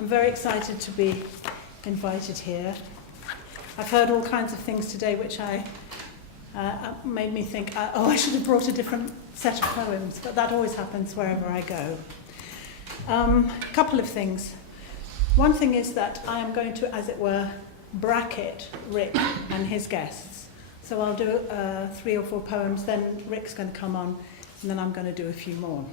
I'm very excited to be invited here. I've heard all kinds of things today which made me think, I should have brought a different set of poems, but that always happens wherever I go. A couple of things. One thing is that I am going to, as it were, bracket Rick and his guests. So I'll do 3 or 4 poems, then Rick's going to come on, and then I'm going to do a few more.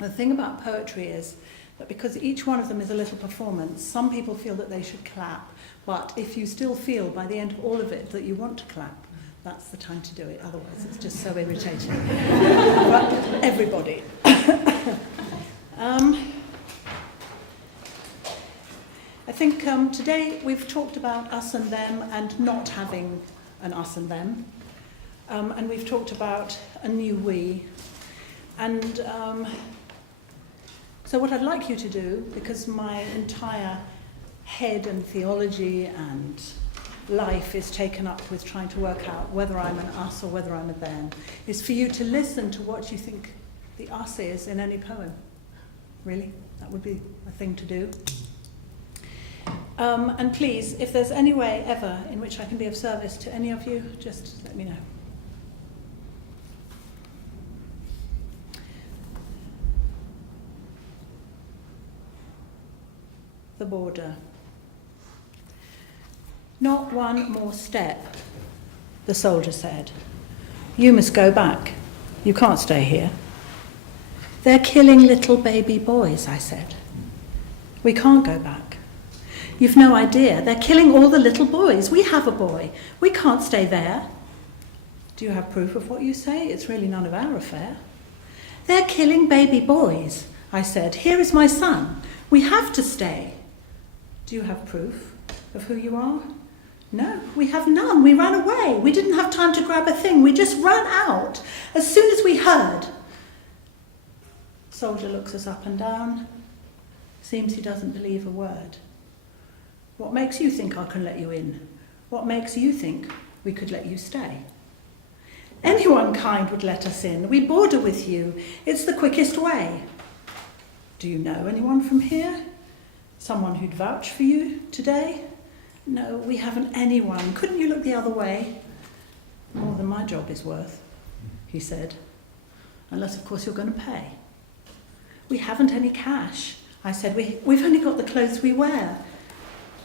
The thing about poetry is that because each one of them is a little performance, some people feel that they should clap, but if you still feel by the end of all of it that you want to clap, that's the time to do it, otherwise it's just so irritating. But everybody. I think today we've talked about us and them and not having an us and them, and we've talked about a new we, and so what I'd like you to do, because my entire head and theology and life is taken up with trying to work out whether I'm an us or whether I'm a them, is for you to listen to what you think the us is in any poem. Really? That would be a thing to do. And please, if there's any way ever in which I can be of service to any of you, just let me know. The border. Not one more step, the soldier said. You must go back. You can't stay here. They're killing little baby boys, I said. We can't go back. You've no idea. They're killing all the little boys. We have a boy. We can't stay there. Do you have proof of what you say? It's really none of our affair. They're killing baby boys, I said. Here is my son. We have to stay. Do you have proof of who you are? No, we have none. We ran away. We didn't have time to grab a thing. We just ran out as soon as we heard. Soldier looks us up and down. Seems he doesn't believe a word. What makes you think I can let you in? What makes you think we could let you stay? Anyone kind would let us in. We border with you. It's the quickest way. Do you know anyone from here? Someone who'd vouch for you today? No, we haven't anyone. Couldn't you look the other way? More than my job is worth, he said. Unless, of course, you're going to pay. We haven't any cash, I said. We've only got the clothes we wear.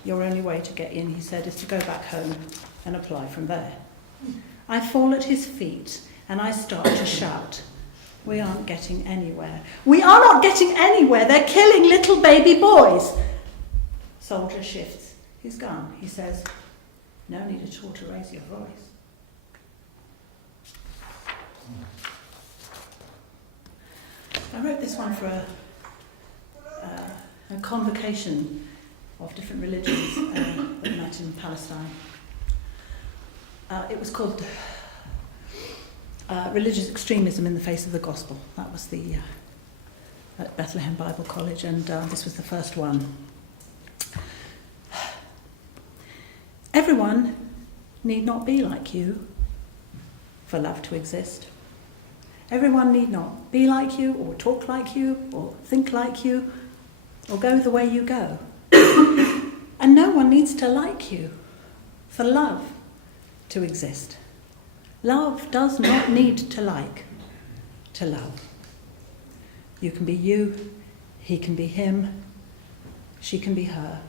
Your only way to get in, he said, is to go back home and apply from there. I fall at his feet and I start to shout. We aren't getting anywhere. We are not getting anywhere. They're killing little baby boys. Soldier shifts his gun. He says, no need at all to raise your voice. I wrote this one for a convocation of different religions that met in Palestine. It was called Religious Extremism in the Face of the Gospel. That was the at Bethlehem Bible College, and this was the first one. Everyone need not be like you for love to exist. Everyone need not be like you, or talk like you, or think like you, or go the way you go. And no one needs to like you for love to exist. Love does not need to like to love. You can be you, he can be him, she can be her.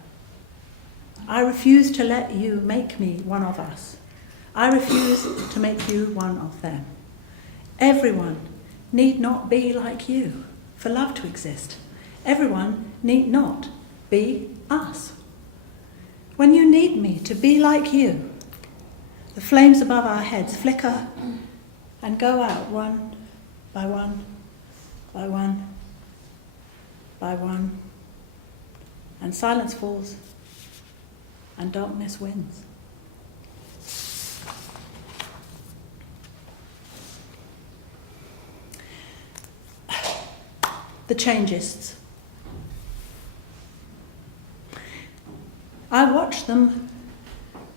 I refuse to let you make me one of us. I refuse to make you one of them. Everyone need not be like you for love to exist. Everyone need not be us. When you need me to be like you, the flames above our heads flicker and go out one by one, by one, by one, and silence falls and darkness wins. The Changists. I watch them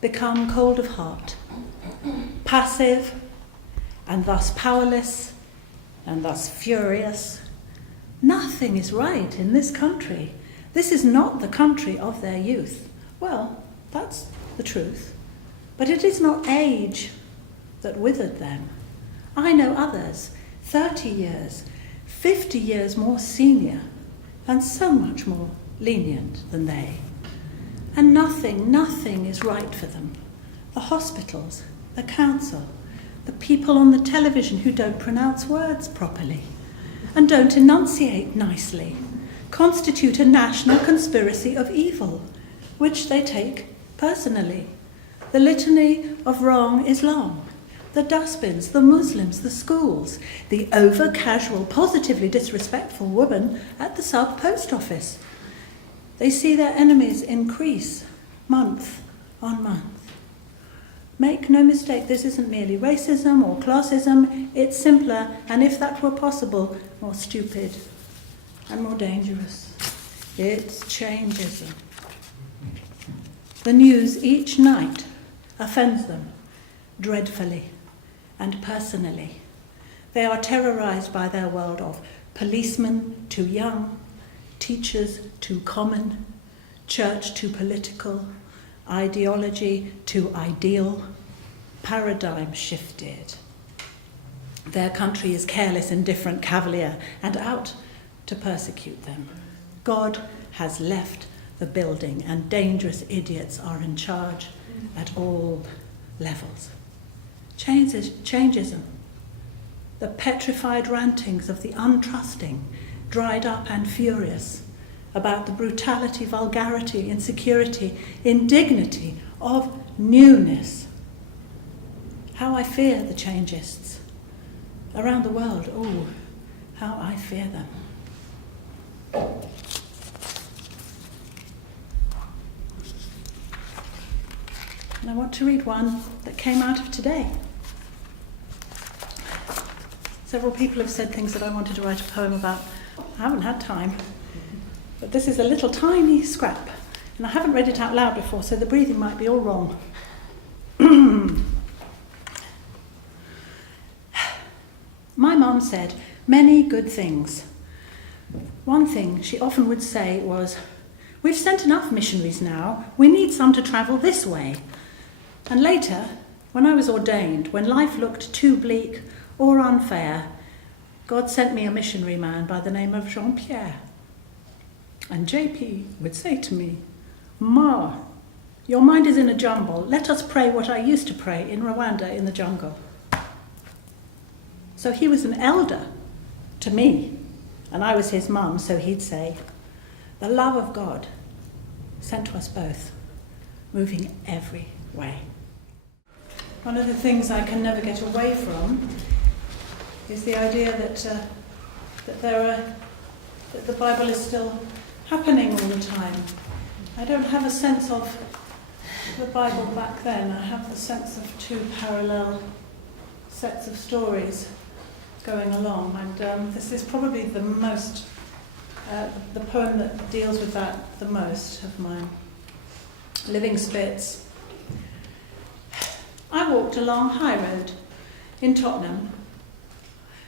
become cold of heart, passive, and thus powerless, and thus furious. Nothing is right in this country. This is not the country of their youth. Well, that's the truth. But it is not age that withered them. I know others, 30 years, 50 years more senior, and so much more lenient than they. And nothing is right for them. The hospitals, the council, the people on the television who don't pronounce words properly and don't enunciate nicely, constitute a national conspiracy of evil, which they take personally. The litany of wrong is long. The dustbins, the Muslims, the schools, the over-casual, positively disrespectful woman at the sub-post office. They see their enemies increase month on month. Make no mistake, this isn't merely racism or classism. It's simpler, and if that were possible, more stupid and more dangerous. It's changeism. The news each night offends them dreadfully and personally. They are terrorized by their world of policemen too young, teachers too common, church too political, ideology too ideal, paradigm shifted. Their country is careless, indifferent, cavalier, and out to persecute them. God has left the building, and dangerous idiots are in charge at all levels. Changeism, the petrified rantings of the untrusting, dried up and furious, about the brutality, vulgarity, insecurity, indignity of newness. How I fear the changeists around the world. Oh, how I fear them. And I want to read one that came out of today. Several people have said things that I wanted to write a poem about. I haven't had time. But this is a little tiny scrap, and I haven't read it out loud before, so the breathing might be all wrong. My mum said many good things. One thing she often would say was, "We've sent enough missionaries now, we need some to travel this way." And later, when I was ordained, when life looked too bleak or unfair, God sent me a missionary man by the name of Jean-Pierre. And JP would say to me, "Ma, your mind is in a jumble. Let us pray what I used to pray in Rwanda in the jungle." So he was an elder to me, and I was his mum, so he'd say, "The love of God sent to us both, moving every way." One of the things I can never get away from is the idea that the Bible is still happening all the time. I don't have a sense of the Bible back then. I have the sense of two parallel sets of stories going along, and this is probably the most, the poem that deals with that the most of mine. Living Spits. I walked along High Road in Tottenham,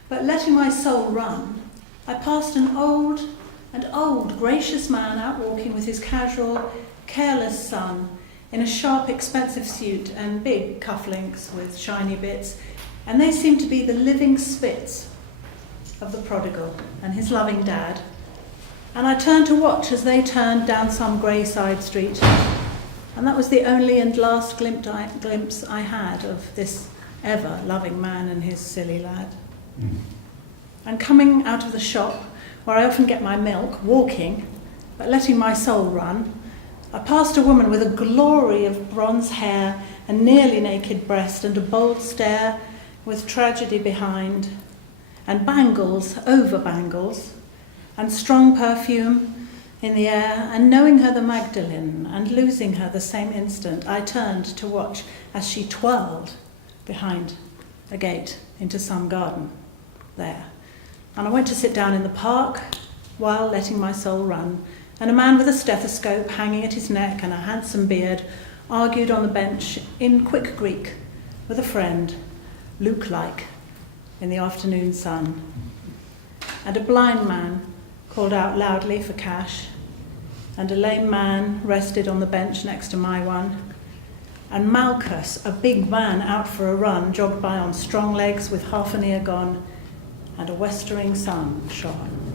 but letting my soul run, I passed an old, gracious man out walking with his casual, careless son in a sharp, expensive suit and big cufflinks with shiny bits, and they seemed to be the living spits of the prodigal and his loving dad. And I turned to watch as they turned down some grey side street, and that was the only and last glimpse I had of this ever-loving man and his silly lad. And coming out of the shop, where I often get my milk, walking, but letting my soul run, I passed a woman with a glory of bronze hair, a nearly naked breast, and a bold stare with tragedy behind, and bangles over bangles, and strong perfume in the air, and knowing her the Magdalene, and losing her the same instant, I turned to watch as she twirled behind a gate into some garden there. And I went to sit down in the park while letting my soul run, and a man with a stethoscope hanging at his neck and a handsome beard argued on the bench in quick Greek with a friend, Luke-like, in the afternoon sun. And a blind man called out loudly for cash, and a lame man rested on the bench next to my one, and Malchus, a big man out for a run, jogged by on strong legs with half an ear gone, and a westering sun shone.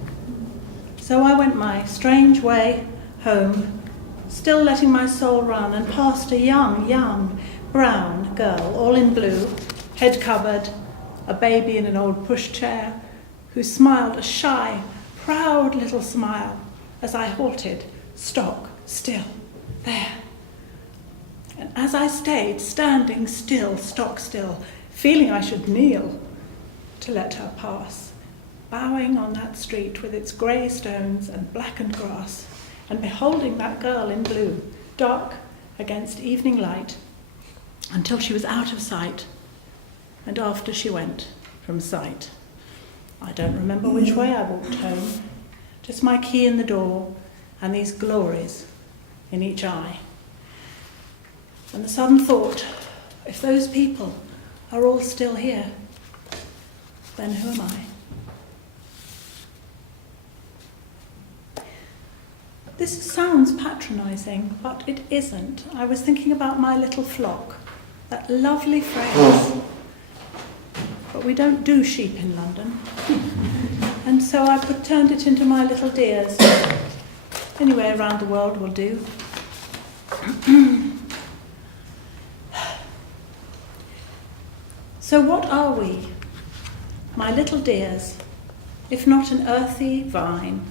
So I went my strange way home, still letting my soul run, and past a young, brown girl, all in blue, head covered, a baby in an old pushchair, who smiled a shy, proud little smile as I halted, stock still, there. And as I stayed, standing still, stock still, feeling I should kneel to let her pass, bowing on that street with its grey stones and blackened grass, and beholding that girl in blue, dark against evening light, until she was out of sight, and after she went from sight. I don't remember which way I walked home, just my key in the door and these glories in each eye. And the sudden thought, if those people are all still here, then who am I? This sounds patronising, but it isn't. I was thinking about my little flock, that lovely phrase. But we don't do sheep in London. And so I turned it into my little dears. Anywhere around the world will do. So what are we, my little dears, if not an earthy vine?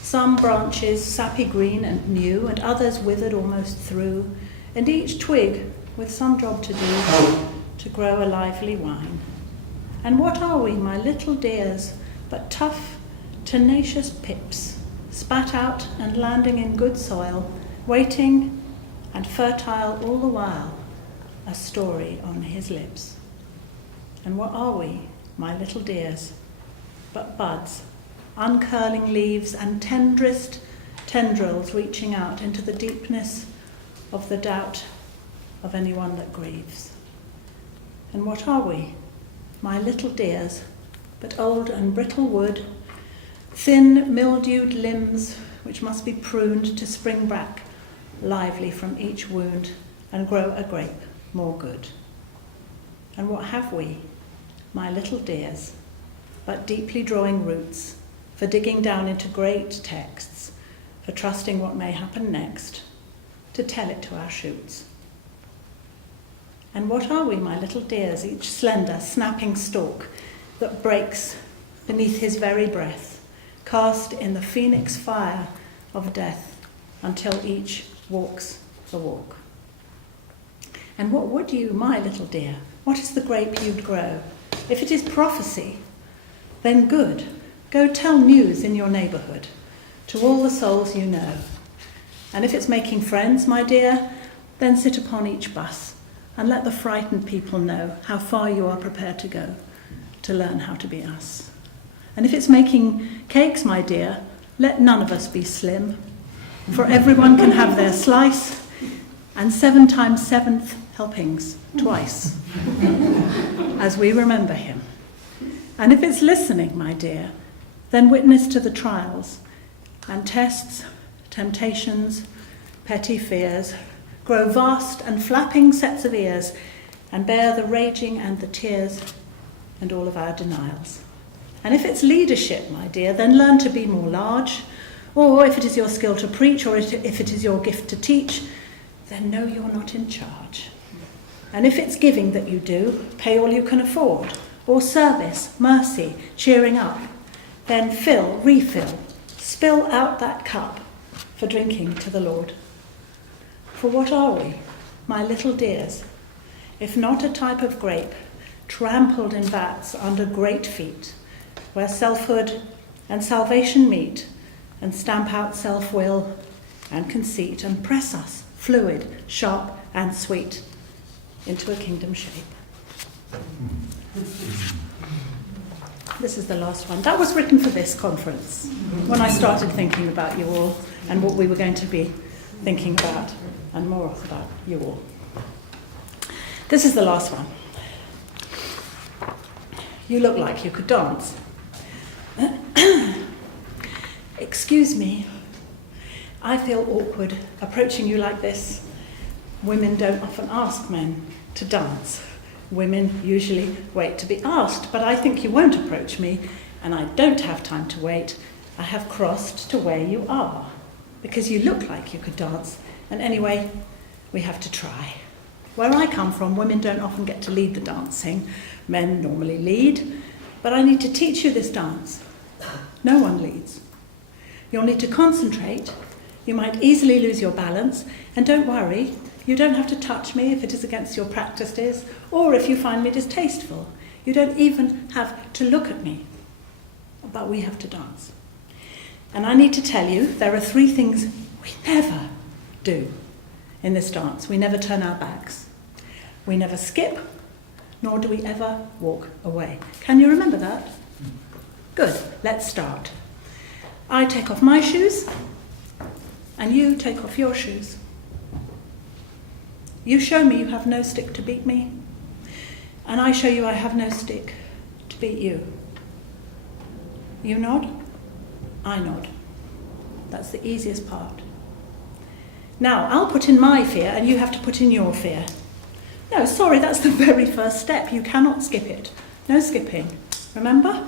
Some branches sappy green and new, and others withered almost through, and each twig with some job to do to grow a lively wine. And what are we, my little dears, but tough, tenacious pips, spat out and landing in good soil, waiting and fertile all the while, a story on his lips. And what are we, my little dears, but buds, uncurling leaves and tenderest tendrils reaching out into the deepness of the doubt of anyone that grieves. And what are we, my little dears, but old and brittle wood, thin mildewed limbs which must be pruned to spring back lively from each wound and grow a grape more good. And what have we, my little dears, but deeply drawing roots, for digging down into great texts, for trusting what may happen next, to tell it to our shoots. And what are we, my little dears, each slender, snapping stalk that breaks beneath his very breath, cast in the phoenix fire of death, until each walks the walk. And what would you, my little dear, what is the grape you'd grow? If it is prophecy, then good. Go tell news in your neighbourhood, to all the souls you know. And if it's making friends, my dear, then sit upon each bus, and let the frightened people know how far you are prepared to go to learn how to be us. And if it's making cakes, my dear, let none of us be slim, for everyone can have their slice, and 7 times 7th helpings twice, as we remember him. And if it's listening, my dear, then witness to the trials and tests, temptations, petty fears, grow vast and flapping sets of ears, and bear the raging and the tears and all of our denials. And if it's leadership, my dear, then learn to be more large, or if it is your skill to preach, or if it is your gift to teach, then know you're not in charge. And if it's giving that you do, pay all you can afford, or service, mercy, cheering up, then fill, refill, spill out that cup for drinking to the Lord. For what are we, my little dears, if not a type of grape trampled in vats under great feet, where selfhood and salvation meet and stamp out self-will and conceit and press us, fluid, sharp and sweet, into a kingdom shape. This is the last one. That was written for this conference, when I started thinking about you all and what we were going to be thinking about, and more about you all. This is the last one. You look like you could dance. Excuse me. I feel awkward approaching you like this. Women don't often ask men to dance. Women usually wait to be asked, but I think you won't approach me, and I don't have time to wait. I have crossed to where you are, because you look like you could dance, and anyway, we have to try. Where I come from, women don't often get to lead the dancing. Men normally lead, but I need to teach you this dance. No one leads. You'll need to concentrate. You might easily lose your balance, and don't worry, you don't have to touch me if it is against your practices, or if you find me distasteful. You don't even have to look at me, but we have to dance. And I need to tell you, there are 3 things we never do in this dance. We never turn our backs. We never skip, nor do we ever walk away. Can you remember that? Good, let's start. I take off my shoes, and you take off your shoes. You show me you have no stick to beat me, and I show you I have no stick to beat you. You nod, I nod. That's the easiest part. Now, I'll put in my fear, and you have to put in your fear. No, sorry, that's the very first step. You cannot skip it. No skipping. Remember?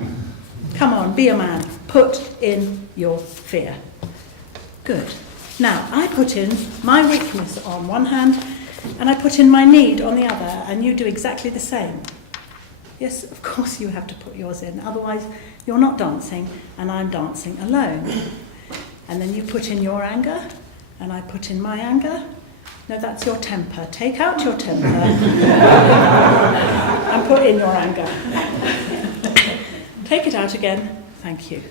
Come on, be a man. Put in your fear. Good. Now, I put in my weakness on one hand, and I put in my need on the other, and you do exactly the same. Yes, of course you have to put yours in, otherwise you're not dancing, and I'm dancing alone. And then you put in your anger, and I put in my anger. No, that's your temper. Take out your temper and put in your anger. Take it out again. Thank you.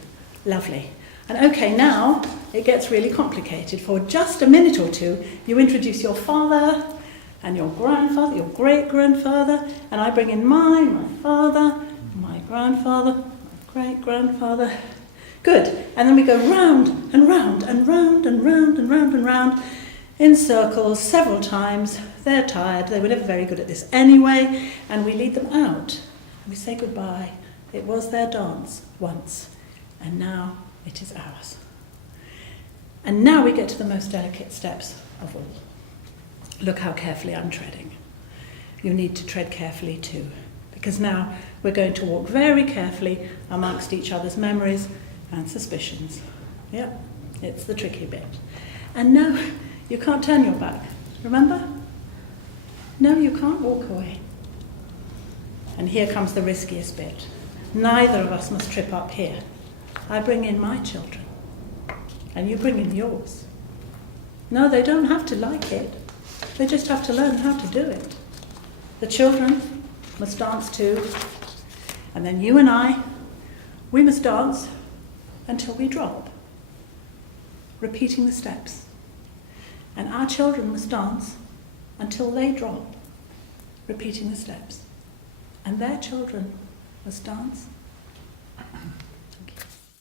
Lovely. And okay, now it gets really complicated. For just a minute or two, you introduce your father and your grandfather, your great-grandfather, and I bring in my father, my grandfather, my great-grandfather. Good. And then we go round and round and round and round and round and round in circles several times. They're tired. They were never very good at this anyway. And we lead them out. We say goodbye. It was their dance once, and now it is ours. And now we get to the most delicate steps of all. Look how carefully I'm treading. You need to tread carefully too, because now we're going to walk very carefully amongst each other's memories and suspicions. Yep, it's the tricky bit. And no, you can't turn your back. Remember? No, you can't walk away. And here comes the riskiest bit. Neither of us must trip up here. I bring in my children, and you bring in yours. No, they don't have to like it. They just have to learn how to do it. The children must dance too, and then you and I, we must dance until we drop, repeating the steps. And our children must dance until they drop, repeating the steps. And their children must dance